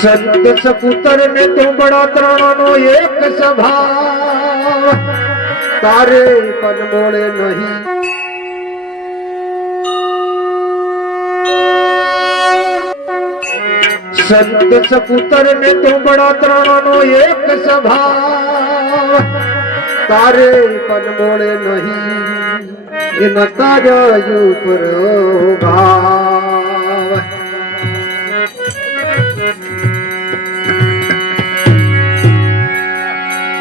संत सपुत्र ने तू बड़ा त्राणा नो एक सभा तारे पन मोड़े नहीं संत सपुत्र ने तू बड़ा त्राणा नो एक सभा तारे पन मोड़े नहीं इन ताजा युवरों का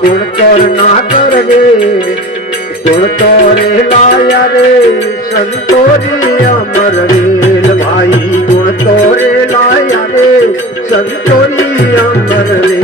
ગુણ ચરણા કર રે ગુણ તોરે લાયા રે સંતોરી અમર રેલ ભાઈ ગુણ તોરે લાયા રે સંતોરી અમર રે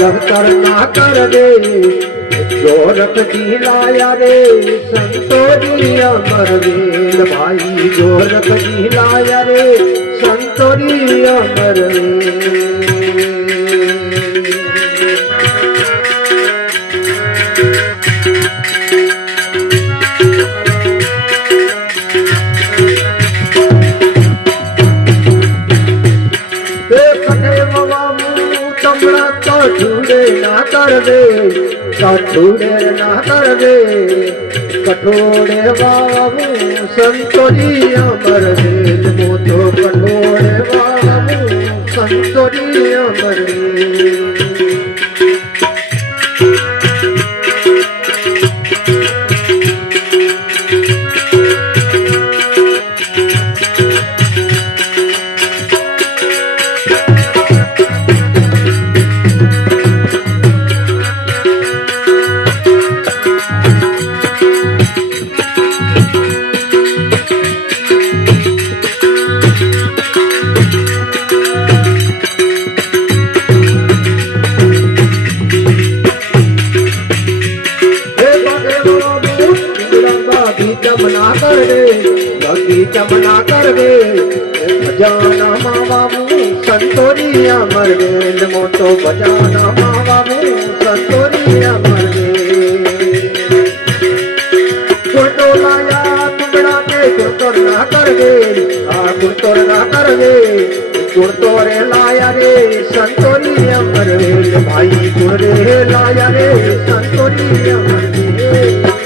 નિરંતર ના કર દે જોરત થી લાયા રે સંતો અમર વેદ ભાઈ જોરત થી લાયા રે સંતો અમર વેદ છૂટે ના કરવે કઠોડે ના કરવે કઠોડે બાબુ સંતોરી અમર મોટો પણ गंगी चमना कर गे बजाना मावा संतोरी अमर गेल मोटो बजाना मावा संतोरी अमर गे फोटो लाया टुकड़ा के गुड़ ना कर गे गुड़ ना कर गे गुड़ोरे लाया रे संतोरी अमर गेल भाई गुड़ रे लाया रे संतोरी अमर गेल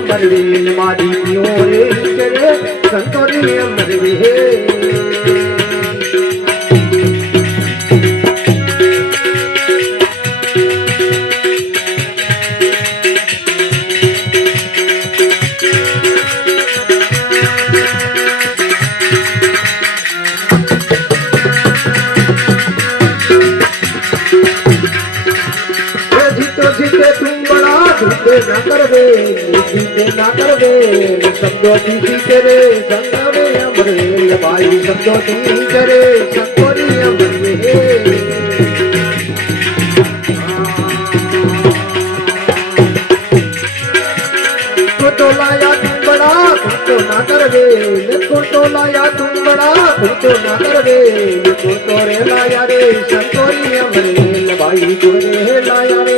મરવી મારી નો રે કે સંતોરી મરવી હે जीते ना करवे समझो जी जी करे संगम अमरे भाई समझो जी करे संगोरी अमरे तो लाया तुम बड़ा तो ना कर तो तो दे तो रे लाया गर गर रे संतोरी अमरे भाई तुम्हें लाया रे ला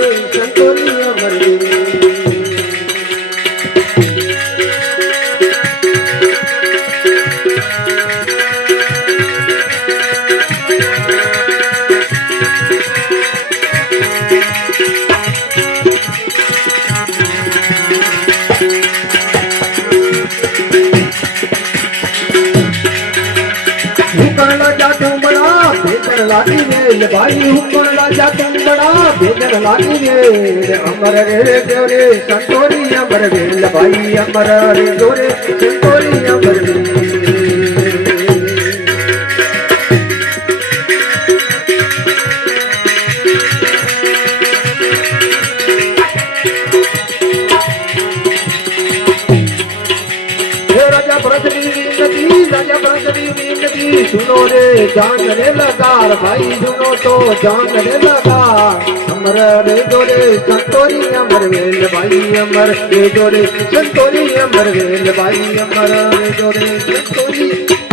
लाई रे बाई उमर राजा कंदड़ा बेदर लाई रे अमर रे देवरे संतोरी अमर रे लबाई अमर रे जोरे संतोरी अमर रे भाई सुनो रे जान रे लगार भाई सुनो तो जान रे लगार अमर रे जोरे चतोरी अमर वेल भाई अमर रे जोरे चतोरी अमर वेल भाई अमर रे जोरे चतोरी